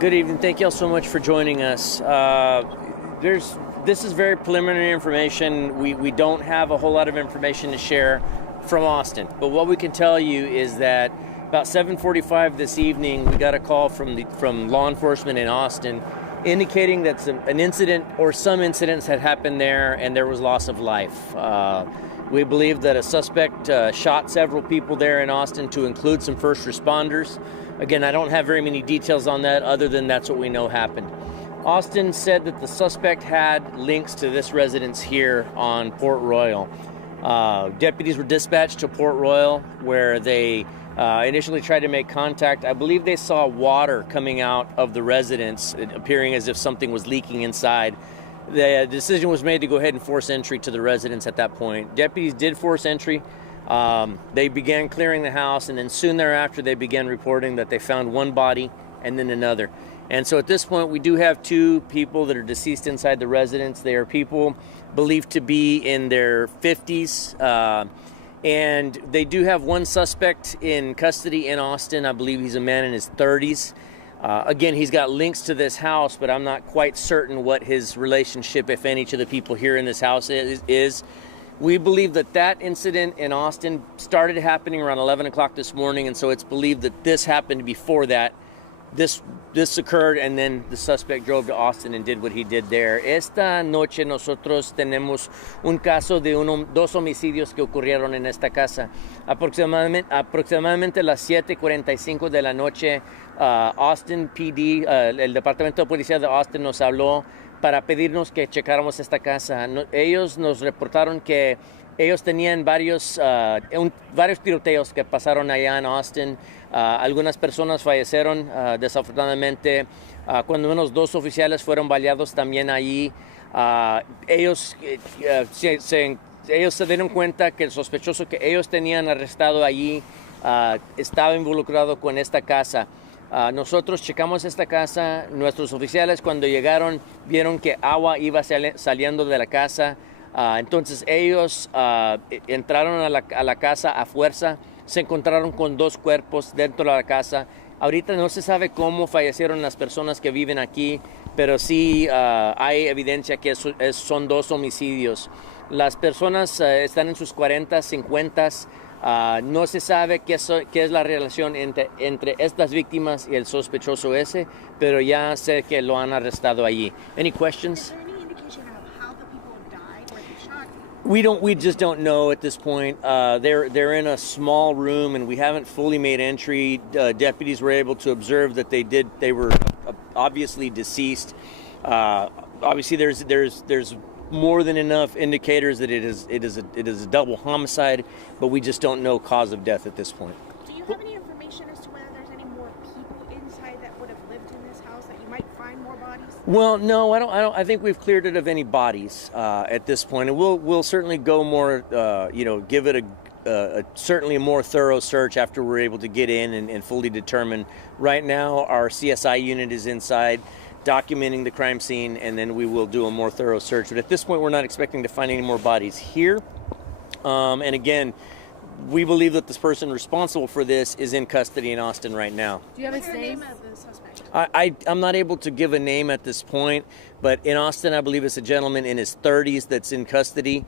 Good evening. Thank you all so much for joining us. This is very preliminary information. We don't have a whole lot of information to share from Austin. But what we can tell you is that about 7:45 this evening, we got a call from law enforcement in Austin indicating that an incident or some incidents had happened there and there was loss of life. We believe that a suspect shot several people there in Austin, to include some first responders. Again, I don't have very many details on that other than that's what we know happened. Austin said that the suspect had links to this residence here on Port Royal. Deputies were dispatched to Port Royal where they initially tried to make contact. I believe they saw water coming out of the residence, appearing as if something was leaking inside. The decision was made to go ahead and force entry to the residence at that point. Deputies did force entry. They began clearing the house, and then soon thereafter they began reporting that they found one body and then another. And so at this point we do have two people that are deceased inside the residence. They are people believed to be in their 50s, and they do have one suspect in custody in Austin. I believe he's a man in his 30s. Again, he's got links to this house, but I'm not quite certain what his relationship, if any, to the people here in this house is. We believe that incident in Austin started happening around 11 o'clock this morning, and so it's believed that this happened before that. This occurred, and then the suspect drove to Austin and did what he did there. Esta noche nosotros tenemos un caso de dos homicidios que ocurrieron en esta casa. Aproximadamente las 7:45 de la noche, Austin PD, el Departamento de Policía de Austin nos habló para pedirnos que checáramos esta casa. Ellos nos reportaron que ellos tenían varios tiroteos que pasaron allá en Austin. Algunas personas fallecieron, desafortunadamente. Cuando menos 2 oficiales fueron baleados también allí. Ellos se dieron cuenta que el sospechoso que ellos tenían arrestado allí estaba involucrado con esta casa. Nosotros checamos esta casa. Nuestros oficiales, cuando llegaron, vieron que agua iba saliendo de la casa. Entonces ellos entraron a la casa a fuerza. Se encontraron con 2 cuerpos dentro de la casa. Ahorita no se sabe cómo fallecieron las personas que viven aquí, pero sí hay evidencia que son 2 homicidios. Las personas están en sus 40, 50. No se sabe qué es la relación entre estas víctimas y el sospechoso ese, pero ya sé que lo han arrestado allí. Any questions? We just don't know at this point. They're in a small room, and we haven't fully made entry. Deputies were able to observe that they were obviously deceased. Obviously, there's more than enough indicators that it is a double homicide, but we just don't know cause of death at this point. Do you have any information as to whether there's any more people inside that would have lived in this house, that you might find more bodies? Well, no, I don't. I think we've cleared it of any bodies at this point, and we'll certainly go more. Give it certainly a more thorough search after we're able to get in and fully determine. Right now, our CSI unit is inside, documenting the crime scene, and then we will do a more thorough search. But at this point, we're not expecting to find any more bodies here. And again, we believe that this person responsible for this is in custody in Austin right now. Do you have a name of the suspect? I'm not able to give a name at this point, but in Austin, I believe it's a gentleman in his 30s that's in custody.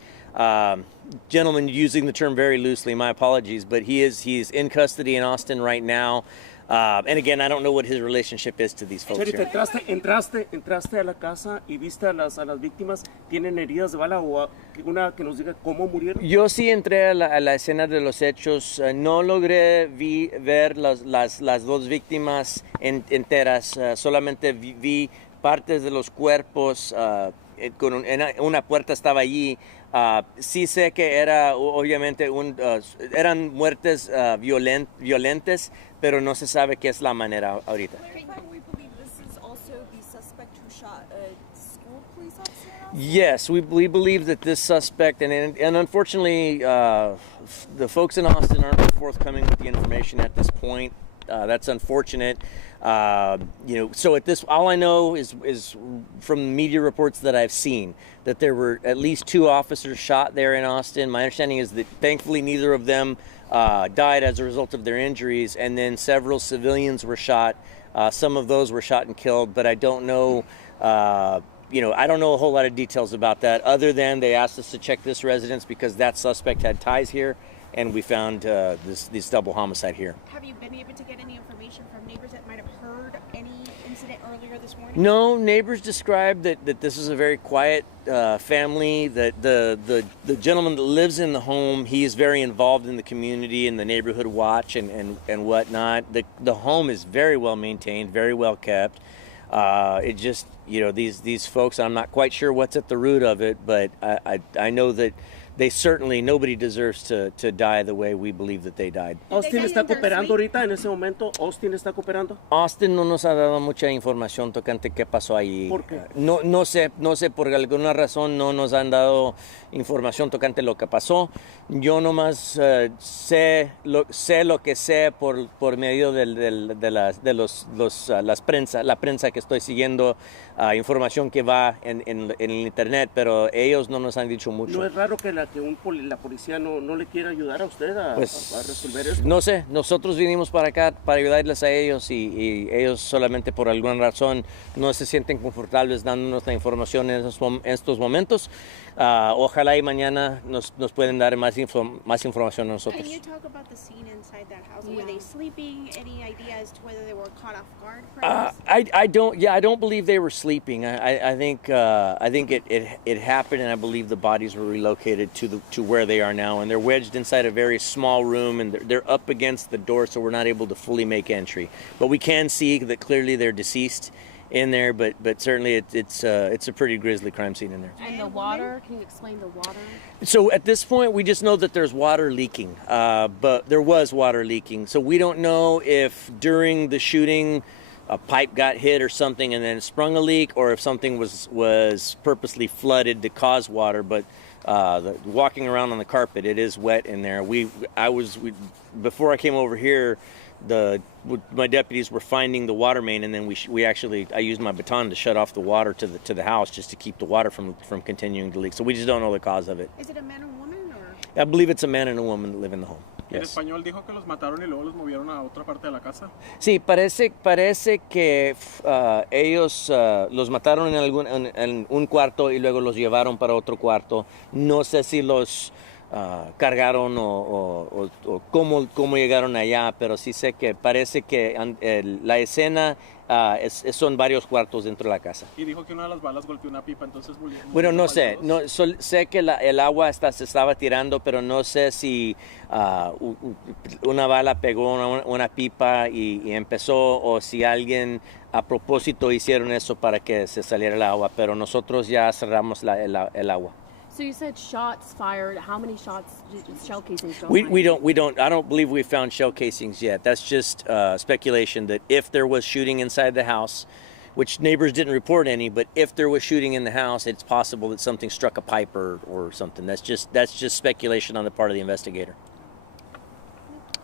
Gentleman, using the term very loosely, my apologies, but he's in custody in Austin right now. And again, I don't know what his relationship is to these folks Sheriff, here. entraste a la casa y viste a las víctimas. ¿Tienen heridas de bala o una que nos diga cómo murieron? Yo sí entré a la escena de los hechos. No logré ver las 2 víctimas enteras. Solamente vi partes de los cuerpos. Una puerta estaba allí. Sí sé que era, obviamente, eran muertes violentas, pero no se sabe qué es la manera ahorita. We believe this is also the suspect who shot a school police officer? Yes, we believe that this suspect, and unfortunately, the folks in Austin aren't forthcoming with the information at this point. That's unfortunate. So at this, all I know is from media reports that I've seen that there were at least 2 officers shot there in Austin. My understanding is that thankfully neither of them died as a result of their injuries, and then several civilians were shot Some of those were shot and killed, but I don't know. I don't know a whole lot of details about that, other than they asked us to check this residence because that suspect had ties here, and we found this double homicide here. Have you been able to get any information from neighbors that might have heard any incident earlier this morning? No, neighbors described that this is a very quiet family, that the gentleman that lives in the home, he is very involved in the community and the neighborhood watch and whatnot. The home is very well maintained, very well kept. It just, these folks, I'm not quite sure what's at the root of it, but I know that nobody deserves to die the way we believe that they died. ¿Austin está cooperando ahorita en ese momento? ¿Austin está cooperando? Austin no nos ha dado mucha información tocante qué pasó allí. ¿Por qué? No sé, por alguna razón no nos han dado información tocante lo que pasó. Yo nomás sé lo que sé por medio la prensa que estoy siguiendo, información que va en el internet, pero ellos no nos han dicho mucho. ¿No es raro que la policía no le quiera ayudar a usted a resolver esto? No sé, nosotros vinimos para acá para ayudarles a ellos y ellos solamente por alguna razón no se sienten confortables dándonos la información en estos momentos. Ojalá y mañana nos pueden dar más información a nosotros. Can you talk about the scene inside that house? Were they sleeping? Any idea as to whether they were caught off guard? Perhaps? I don't believe they were sleeping. I think it happened, and I believe the bodies were relocated to where they are now, and they're wedged inside a very small room, and they're up against the door, so we're not able to fully make entry. But we can see that clearly they're deceased in there, but certainly it's a pretty grisly crime scene in there. And the water, can you explain the water? So at this point, we just know that there's water leaking, but there was water leaking. So we don't know if during the shooting a pipe got hit or something and then sprung a leak, or if something was purposely flooded to cause water. But walking around on the carpet, it is wet in there. Before I came over here, my deputies were finding the water main, and then I used my baton to shut off the water to the house just to keep the water from continuing to leak. So we just don't know the cause of it. Is it a man or woman? Or? I believe it's a man and a woman that live in the home. En Yes. español dijo que los mataron y luego los movieron a otra parte de la casa. Sí, parece que ellos los mataron en un cuarto y luego los llevaron para otro cuarto. No sé si los cargaron o cómo llegaron allá, pero sí sé que parece que la escena son varios cuartos dentro de la casa. Y dijo que una de las balas golpeó una pipa, entonces Bueno, no sé, sé que el agua se estaba tirando, pero no sé si una bala pegó una pipa y empezó, o si alguien a propósito hicieron eso para que se saliera el agua, pero nosotros ya cerramos el agua. So you said shots fired. How many shell casings? We don't. I don't believe we found shell casings yet. That's just speculation that if there was shooting inside the house, which neighbors didn't report any, but if there was shooting in the house, it's possible that something struck a pipe or something. That's just speculation on the part of the investigator.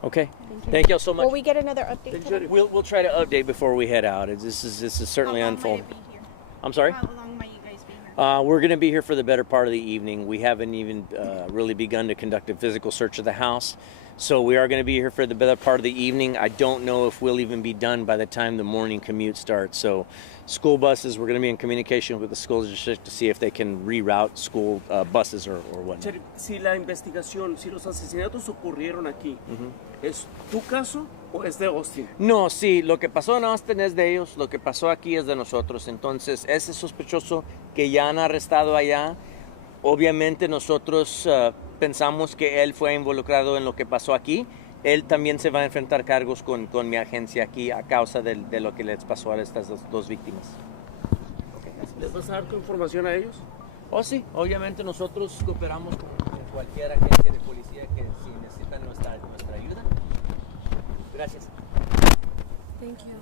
Okay. Thank you so much. Will we get another update? We'll try to update before we head out. This is certainly How long unfolding. might it be here? I'm sorry. How long might you guys be here? We're going to be here for the better part of the evening. We haven't even really begun to conduct a physical search of the house. So we are going to be here for the better part of the evening. I don't know if we'll even be done by the time the morning commute starts. So school buses, we're going to be in communication with the school district to see if they can reroute school buses or whatnot. Si la investigación, si los asesinatos ocurrieron aquí, ¿es tu caso o es de Austin? No, sí, lo que pasó en Austin es de ellos, lo que pasó aquí es de nosotros. Entonces, ese sospechoso que ya han arrestado allá, obviamente nosotros pensamos que él fue involucrado en lo que pasó aquí. Él también se va a enfrentar cargos con mi agencia aquí a causa de lo que les pasó a estas dos víctimas. ¿Les vas a dar tu información a ellos? Oh, sí, obviamente nosotros cooperamos con cualquier agencia de policía que si necesitan nuestra ayuda. Gracias. Thank you.